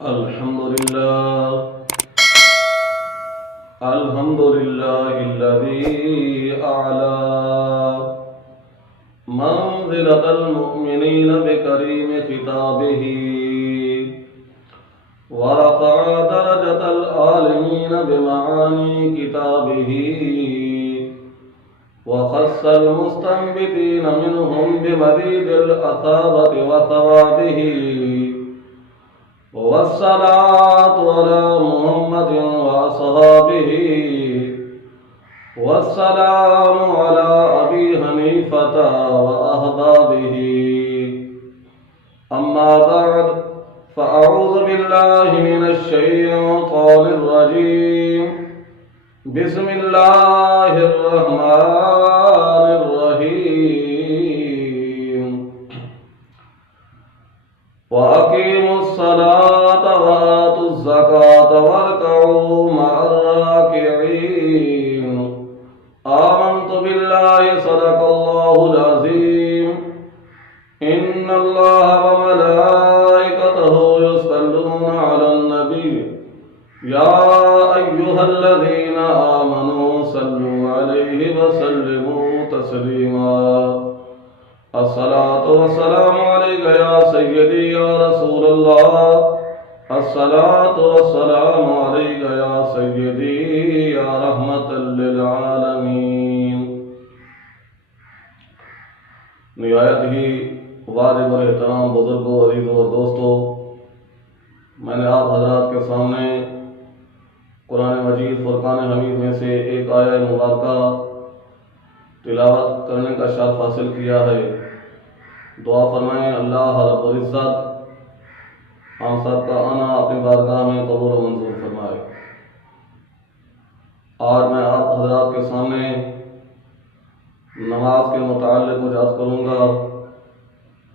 الحمد لله الذي أعلى منزلة المؤمنين بكريم خطابه ورفع درجة العالمين بمعاني كتابه وخص المستنبتين منهم بمزيد الأثابة وثوابه والصلاة على محمد وأصحابه والسلام على أبي حنيفة وأحبابه أما بعد فأعوذ بالله من الشيطان الرجيم بسم الله الرحمن الرحيم وأقيموا الصلاة وآتوا الزكاة واركعوا مع الراكعين آمنت بالله صدق الله العظيم إن الله وملائكته يصلون على النبي يا أيها الذين آمنوا صلوا عليه وسلموا تسليما الصلاة والسلام عليك يا سيدي يا رسول الله الصلاة والسلام عليك يا سيدي يا رحمة للعالمين۔ نہایت ہی واجب الاحترام بزرگوں، عزیزوں اور دوستوں، میں نے آپ حضرات کے سامنے قرآن مجید فرقان حمید میں سے ایک آیہ مبارکہ تلاوت کرنے کا شرف حاصل کیا ہے۔ دعا فرمائیں اللہ رب العزت ہم سب کا آنا اپنی بارگاہ میں قبول و منظور فرمائے۔ آج میں آپ حضرات کے سامنے نماز کے متعلق کچھ عرض کروں گا۔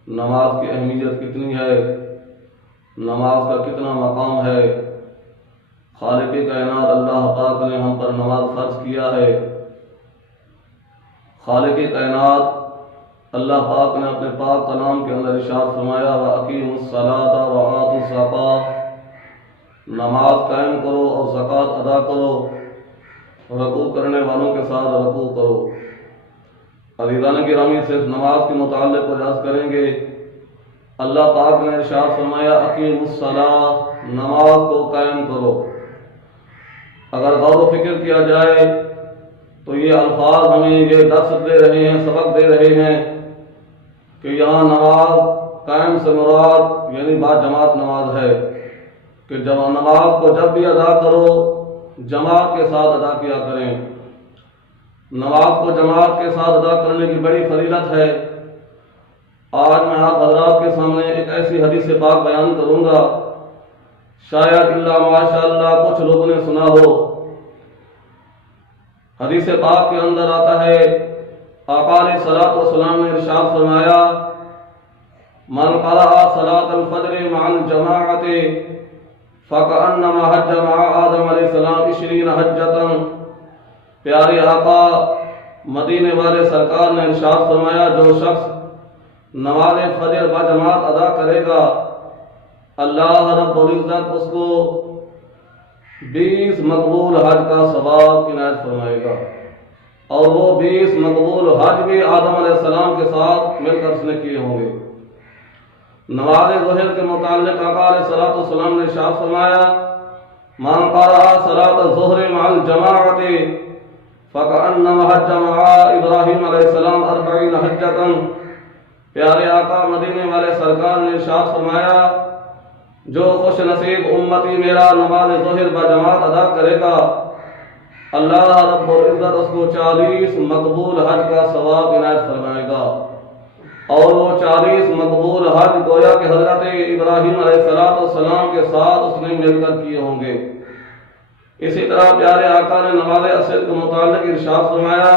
نماز کی اہمیت کتنی ہے، نماز کا کتنا مقام ہے، خالق کائنات اللہ پاک نے ہم پر نماز فرض کیا ہے۔ خالق کائنات اللہ پاک نے اپنے پاک کلام کے اندر ارشاد فرمایا وَأَقِیمُوا الصَّلَاةَ وَآتُوا الزَّکَاةَ، نماز قائم کرو اور زکوٰۃ ادا کرو، رکوع کرنے والوں کے ساتھ رکوع کرو۔ عزیزان گرامی صرف نماز کے متعلق کچھ عرض کریں گے۔ اللہ پاک نے ارشاد فرمایا اقیموا الصلاۃ، نماز کو قائم کرو۔ اگر غور و فکر کیا جائے تو یہ الفاظ ہمیں یہ درس دے رہے ہیں، سبق دے رہے ہیں کہ یہاں نماز قائم سے مراد یعنی با جماعت نماز ہے، کہ جب نماز کو جب بھی ادا کرو جماعت کے ساتھ ادا کیا کریں۔ نماز کو جماعت کے ساتھ ادا کرنے کی بڑی فضیلت ہے۔ آج میں آپ حضرات کے سامنے ایک ایسی حدیث پاک بیان کروں گا، شاید اللہ ماشاء اللہ کچھ لوگوں نے سنا ہو۔ حدیث پاک کے اندر آتا ہے آقا علیہ الصلوۃ والسلام نے ارشاد فرمایا من قرأ صلاۃ الفجر مع الجماعۃ فکأنما حج مع آدم علیہ السلام 20 حجۃ۔ پیارے آقا مدینے والے سرکار نے ارشاد فرمایا جو شخص نماز فجر بجماعت ادا کرے گا اللہ رب العزت اس کو 20 مقبول حج کا ثواب عنایت فرمائے گا، اور وہ 20 مقبول حج بھی آدم علیہ السلام کے ساتھ مل کر اس نے کیے ہوں گے۔ نماز ظہر کے متعلق آقا علیہ الصلوۃ والسلام نے ارشاد فرمایا من قرأ صلاۃ الظہر مع الجماعۃ فکأنما حج مع ابراہیم علیہ السلام 40 حجۃ۔ پیارے آقا مدینے والے سرکار نے ارشاد فرمایا جو خوش نصیب امتی میرا نماز ظہر بجماعت ادا کرے گا اللہ رب العزت اس کو 40 مقبول حج کا ثواب عنایت فرمائے گا، اور وہ 40 مقبول حج گویا کہ حضرت ابراہیم علیہ السلام کے ساتھ اس نے مل کر کیے ہوں گے۔ اسی طرح پیارے آقا نے نماز عصر کے متعلق ارشاد فرمایا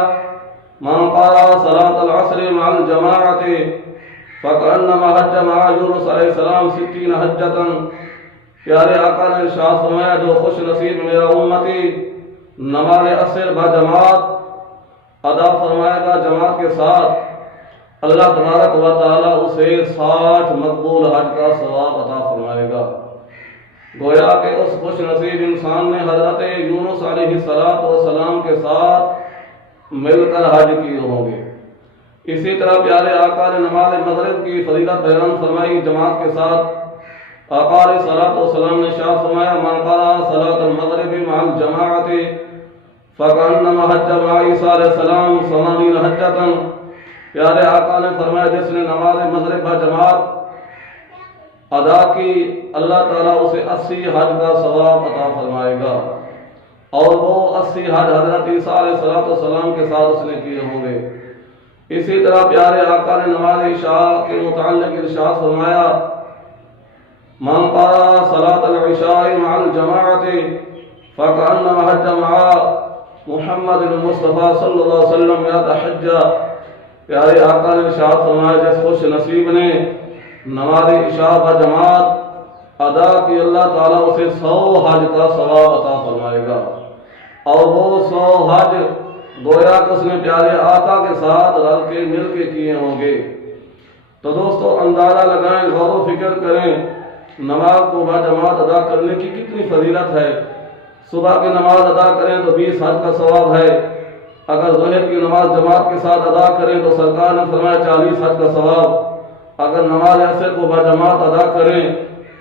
من قرأ صلاۃ العصر مع الجماعۃ فکأنما حج مع یونس علیہ السلام 60 حجۃ۔ پیارے آقا نے ارشاد فرمایا جو خوش نصیب میرا امتی نماز عصر بجماعت ادا فرمائے گا جماعت کے ساتھ اللہ تبارک و تعالیٰ اسے 60 مقبول حج کا ثواب عطا فرمائے گا۔ گویا کہ اس خوش نصیب انسان نے حضرت یونس علیہ السلام کے ساتھ مل کر حج کیے ہوں گے۔ اسی طرح پیارے آقا نے نماز مغرب کی فضیلت بیان فرمائی جماعت کے ساتھ۔ آقا علیہ الصلوۃ والسلام نے ارشاد فرمایا من قرأ صلاۃ المغرب مع الجماعۃ فکأنما حج مع عیسیٰ علیہ السلام 80 حجۃ۔ پیارے آقا نے فرمایا جس نے نماز مغرب جماعت ادا کی اللہ تعالیٰ اسے 80 حج کا ثواب عطا فرمائے گا، اور وہ 80 حج حضرت عیسیٰ علیہ السلام کے ساتھ اس نے کیے ہوں گے۔ اسی طرح پیارے آقا نے نماز عشاء کے متعلق ارشاد فرمایا من قرأ صلاة العشاء مع الجماعة فكأنما حج مع محمد المصطفیٰ صلی اللہ علیہ وسلم 100 حجہ۔ پیارے آقا نے ارشاد فرمایا جس خوش نصیب نے نماز عشاء و جماعت ادا کی اللہ تعالیٰ اسے 100 حج کا ثواب عطا فرمائے گا، اور وہ 100 حج گویا کہ اس نے پیارے آقا کے ساتھ رل کے مل کے کیے ہوں گے۔ تو دوستو اندازہ لگائیں، غور و فکر کریں نماز کو با جماعت ادا کرنے کی کتنی فضیلت ہے۔ صبح کی نماز ادا کریں تو 20 حج کا ثواب ہے، اگر ظہر کی نماز جماعت کے ساتھ ادا کریں تو سرکار نے فرمایا 40 حج کا ثواب، اگر نماز عصر کو با جماعت ادا کریں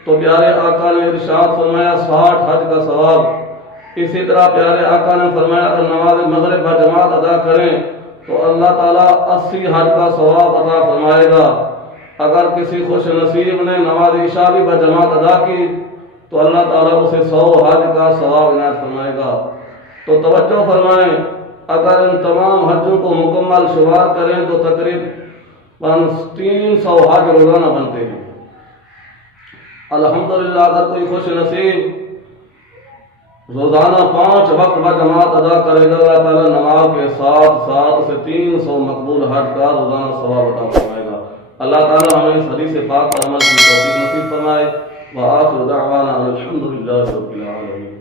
تو پیارے آقا نے ارشاد فرمایا 60 حج کا ثواب۔ اسی طرح پیارے آقا نے فرمایا اگر نماز مغرب با جماعت ادا کریں تو اللہ تعالیٰ 80 حج کا ثواب عطا فرمائے گا۔ اگر کسی خوش نصیب نے نماز عشاء بھی با جماعت ادا کی تو اللہ تعالیٰ اسے 100 حج کا ثواب عنایت فرمائے گا۔ تو توجہ فرمائیں، اگر ان تمام حجوں کو مکمل شمار کریں تو تقریباً 300 حج روزانہ بنتے ہیں۔ الحمدللہ اگر کوئی خوش نصیب روزانہ 5 وقت با جماعت ادا کرے گا اللہ تعالیٰ نماز کے ساتھ ساتھ اسے 300 مقبول حج کا روزانہ ثواب عطا فرمائے گا۔ اللہ تعالیٰ ہمیں اس حدیث پاک پر عمل کی توفیق نصیب فرمائے۔ وآخر دعوانا الحمدللہ رب العالمین۔